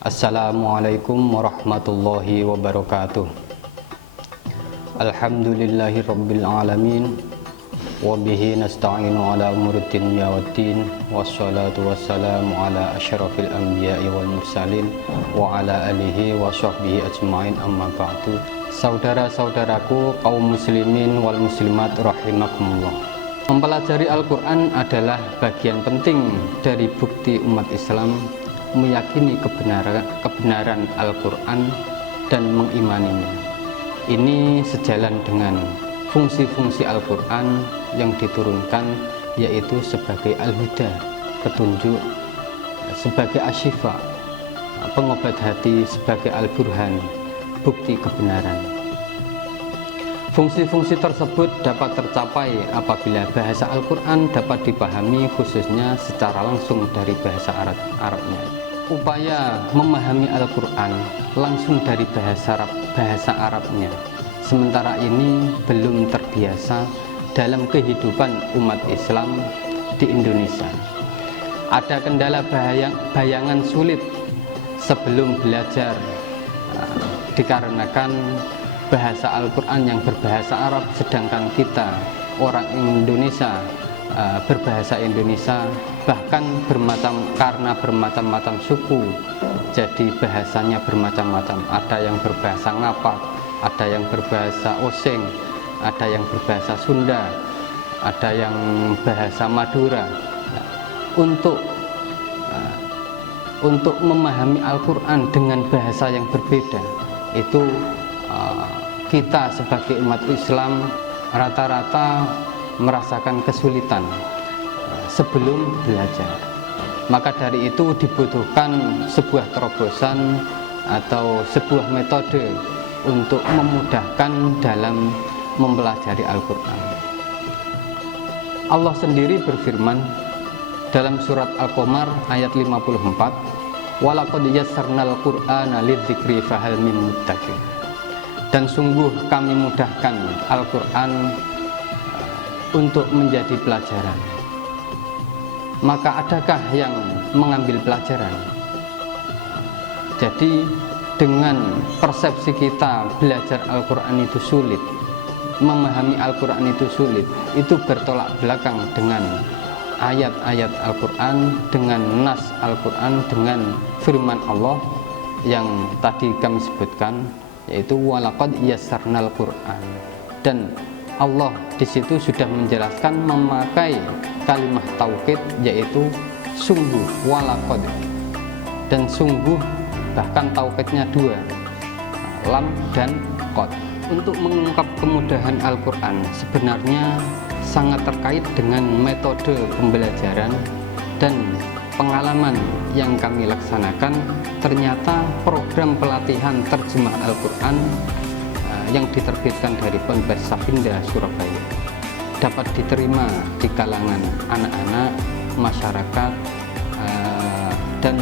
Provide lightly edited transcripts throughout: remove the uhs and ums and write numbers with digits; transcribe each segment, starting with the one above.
Assalamualaikum warahmatullahi wabarakatuh. Alhamdulillahi rabbil alamin, wabihi nasta'inu ala umurid dunya waddin, wassalatu wassalamu ala asyrafil anbiya'i wal mursalin wa ala alihi wa sahbihi ajma'in, amma ba'du. Saudara-saudaraku kaum muslimin wal muslimat rahimakumullah, mempelajari Al-Quran adalah bagian penting dari bukti umat Islam meyakini kebenaran Al-Quran dan mengimaninya. Ini sejalan dengan fungsi-fungsi Al-Quran yang diturunkan, yaitu sebagai Al-Huda, petunjuk, sebagai Asyifa, pengobat hati, sebagai Al-Burhan, bukti kebenaran. Fungsi-fungsi tersebut dapat tercapai apabila bahasa Al-Quran dapat dipahami khususnya secara langsung dari bahasa Arabnya. Upaya memahami Al-Quran langsung dari bahasa Arabnya sementara ini belum terbiasa dalam kehidupan umat Islam di Indonesia. Ada kendala bayangan sulit sebelum belajar, dikarenakan bahasa Al-Quran yang berbahasa Arab, sedangkan kita orang Indonesia berbahasa Indonesia, bahkan karena bermacam-macam suku, jadi bahasanya bermacam-macam. Ada yang berbahasa Ngapak, ada yang berbahasa Osing, ada yang berbahasa Sunda, ada yang bahasa Madura. Untuk memahami Al-Quran dengan bahasa yang berbeda, itu kita sebagai umat Islam rata-rata merasakan kesulitan sebelum belajar. Maka dari itu dibutuhkan sebuah terobosan atau sebuah metode untuk memudahkan dalam mempelajari Al-Quran. Allah sendiri berfirman dalam surat Al-Qamar ayat 54, "Walaqad yassarnal Qur'ana lidzikri fahal mim muddakir." Dan sungguh kami mudahkan Al-Quran untuk menjadi pelajaran. Maka adakah yang mengambil pelajaran? Jadi dengan persepsi kita belajar Al-Quran itu sulit, memahami Al-Quran itu sulit, itu bertolak belakang dengan ayat-ayat Al-Quran, dengan nas Al-Quran, dengan firman Allah yang tadi kami sebutkan, yaitu walaqad yassarnal Qur'an. Dan Allah di situ sudah menjelaskan memakai kalimat taukid, yaitu sungguh, walaqad, dan sungguh, bahkan taukidnya dua, lam dan qad. Untuk mengungkap kemudahan Al-Quran sebenarnya sangat terkait dengan metode pembelajaran dan pengalaman yang kami laksanakan. Ternyata program pelatihan terjemah Al-Quran yang diterbitkan dari Ponpes Safinda Surabaya dapat diterima di kalangan anak-anak, masyarakat, dan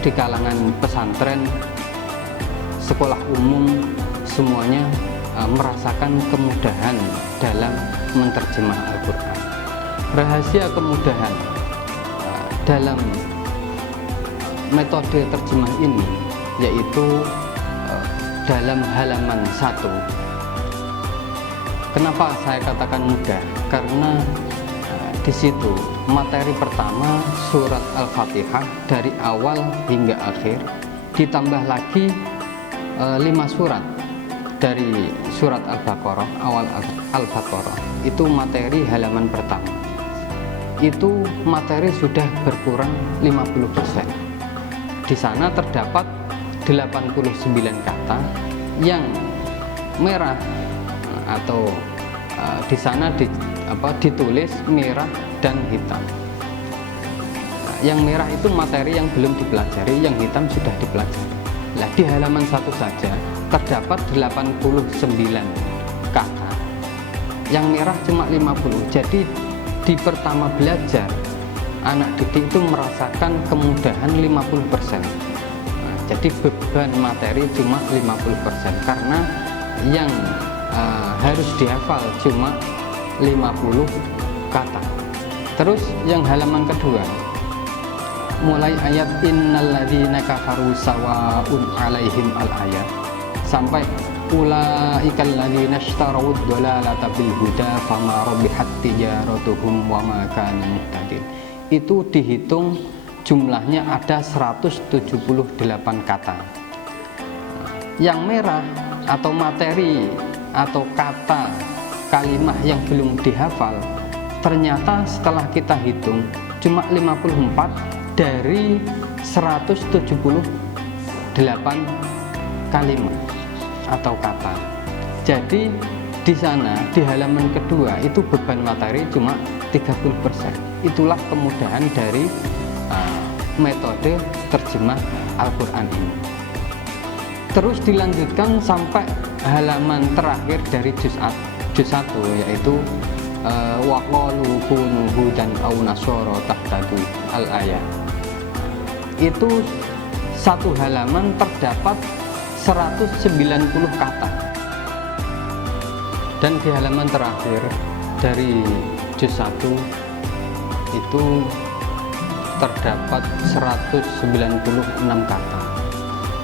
di kalangan pesantren, sekolah umum, semuanya merasakan kemudahan dalam menerjemah Al-Quran. Rahasia kemudahan dalam metode terjemah ini yaitu dalam halaman 1. Kenapa saya katakan mudah? Karena di situ materi pertama surat Al-Fatihah dari awal hingga akhir, ditambah lagi 5 surat dari surat Al-Baqarah, awal Al-Baqarah, itu materi halaman pertama. Itu materi sudah berkurang 50%. Di sana terdapat 89 kata yang merah, atau di sana ditulis merah dan hitam. Yang merah itu materi yang belum dipelajari, yang hitam sudah dipelajari. Nah, di halaman 1 saja terdapat 89 kata, yang merah cuma 50. Jadi di pertama belajar, anak didik itu merasakan kemudahan 50%. Jadi beban materi cuma 50%, karena yang harus dihafal cuma 50 kata. Terus yang halaman kedua, mulai ayat innalladzina kafaru sawaun alaihim al-ayat sampai ulaikal ladzina ishtarawud dhalalata bil huda fama rabihat tijaratuhum wa ma kanu muhtadin. Itu dihitung jumlahnya ada 178 kata. Yang merah atau materi atau kata kalimah yang belum dihafal, ternyata setelah kita hitung cuma 54 dari 178 kalimat atau kata. Jadi di sana di halaman kedua itu beban materi cuma 30%. Itulah kemudahan dari metode terjemah Al-Quran ini. Terus dilanjutkan sampai halaman terakhir dari juz 1, yaitu wa qalu kunu hudan aw nasara tahtadu al-ayat. Itu satu halaman terdapat 190 kata. Dan di halaman terakhir dari juz 1 itu terdapat 196 kata.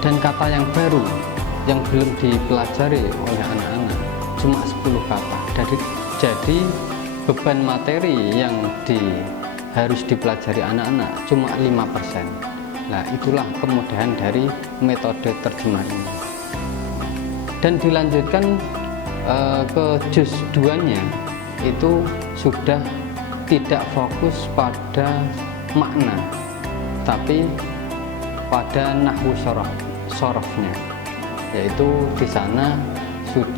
Dan kata yang baru yang belum dipelajari oleh anak-anak cuma 10 kata. Jadi beban materi yang harus dipelajari anak-anak cuma 5%. Nah, itulah kemudahan dari metode terjemah ini. Dan dilanjutkan ke juz 2-nya itu sudah tidak fokus pada makna, tapi pada nahwu sorofnya, yaitu di sana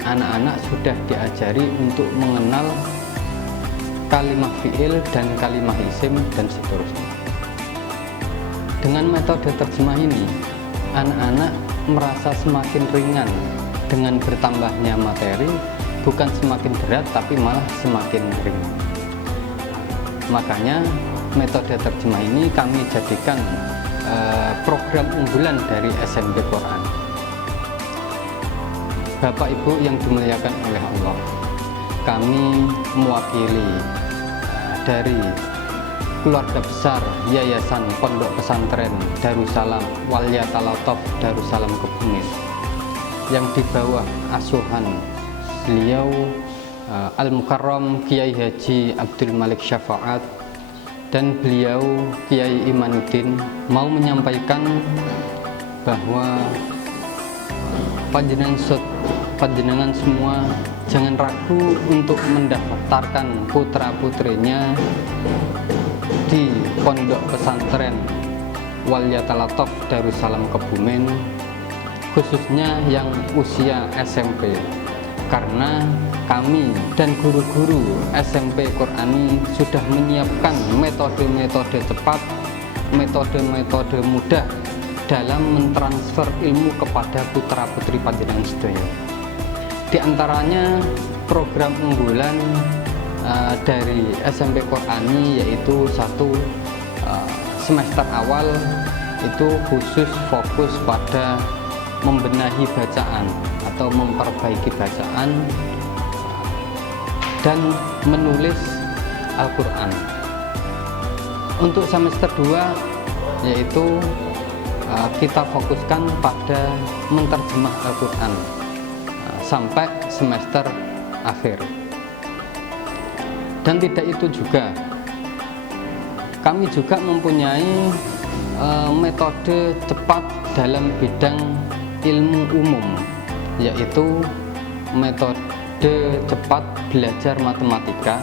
anak-anak sudah diajari untuk mengenal kalimat fi'il dan kalimat isim dan seterusnya. Dengan metode terjemah ini, anak-anak merasa semakin ringan dengan bertambahnya materi, bukan semakin berat tapi malah semakin ringan. Makanya metode terjemah ini kami jadikan program unggulan dari SMP Quran. Bapak Ibu yang dimuliakan oleh Allah, kami mewakili dari keluarga besar Yayasan Pondok Pesantren Darussalam Walyatalatov Darussalam Kebumen yang di bawah asuhan beliau Al-Mukarram Kiai Haji Abdul Malik Syafaat dan beliau Kiai Imanuddin mau menyampaikan bahwa panjenengan semua jangan ragu untuk mendaftarkan putra-putrinya di Pondok Pesantren Walyatalatov Darussalam Kebumen, khususnya yang usia SMP, karena kami dan guru-guru SMP Qurani sudah menyiapkan metode-metode cepat, metode-metode mudah dalam mentransfer ilmu kepada putra-putri panjenengan sedaya. Di antaranya program unggulan dari SMP Qurani, yaitu satu semester awal itu khusus fokus pada membenahi bacaan atau memperbaiki bacaan dan menulis Al-Quran. Untuk semester 2 yaitu kita fokuskan pada menterjemah Al-Quran sampai semester akhir. Dan tidak itu juga, kami juga mempunyai metode cepat dalam bidang ilmu umum, yaitu metode cepat belajar matematika,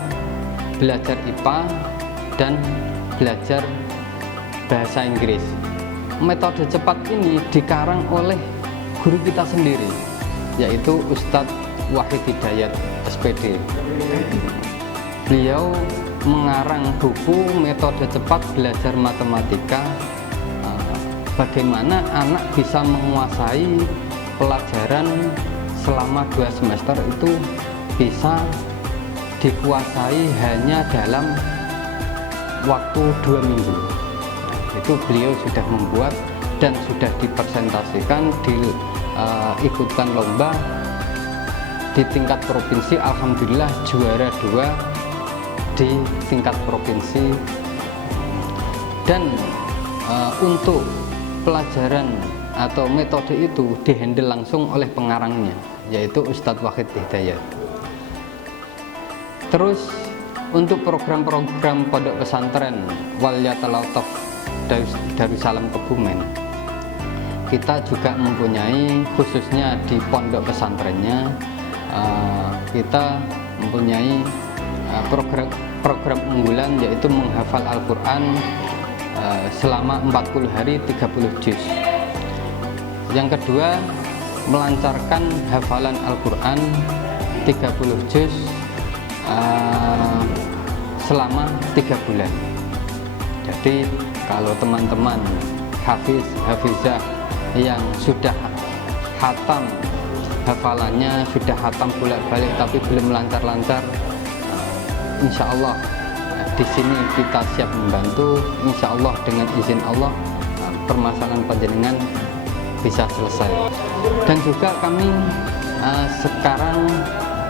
belajar IPA, dan belajar bahasa Inggris. Metode cepat ini dikarang oleh guru kita sendiri, yaitu Ustadz Wahid Hidayat SPD. Beliau mengarang buku metode cepat belajar matematika, bagaimana anak bisa menguasai pelajaran selama 2 semester itu bisa dikuasai hanya dalam waktu 2 minggu. Itu beliau sudah membuat dan sudah dipresentasikan, diikutkan lomba di tingkat provinsi. Alhamdulillah juara 2 di tingkat provinsi. Dan untuk pelajaran atau metode itu dihandle langsung oleh pengarangnya, yaitu Ustadz Wahid Hidayat. Terus untuk program-program pondok pesantren Waliyatalataf Darussalam Kebumen, kita juga mempunyai, khususnya di pondok pesantrennya, kita mempunyai program unggulan, yaitu menghafal Al-Quran selama 40 hari 30 juz. Yang kedua, melancarkan hafalan Al-Quran 30 juz selama 3 bulan. Jadi kalau teman-teman hafizah yang sudah hatam hafalannya, sudah hatam bolak-balik tapi belum lancar-lancar, insya Allah di sini kita siap membantu. Insya Allah dengan izin Allah permasalahan panjenengan bisa selesai. Dan juga kami sekarang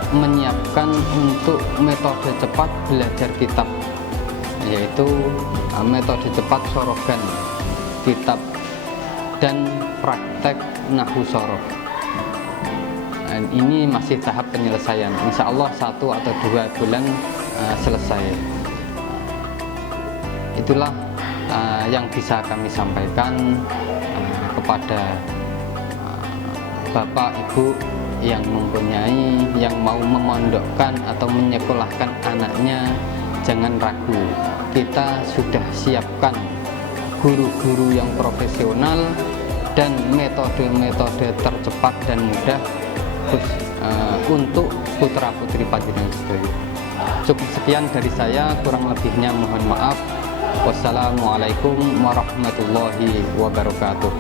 menyiapkan untuk metode cepat belajar kitab, yaitu metode cepat sorogan kitab dan praktek nahu sorof. Dan ini masih tahap penyelesaian, insya Allah 1 atau 2 bulan selesai. Itulah yang bisa kami sampaikan kepada Bapak Ibu yang mempunyai, yang mau memondokkan atau menyekolahkan anaknya. Jangan ragu, kita sudah siapkan guru-guru yang profesional dan metode-metode tercepat dan mudah untuk putra-putri panjenengan sedaya. Cukup sekian dari saya, kurang lebihnya mohon maaf. Wassalamualaikum warahmatullahi wabarakatuh.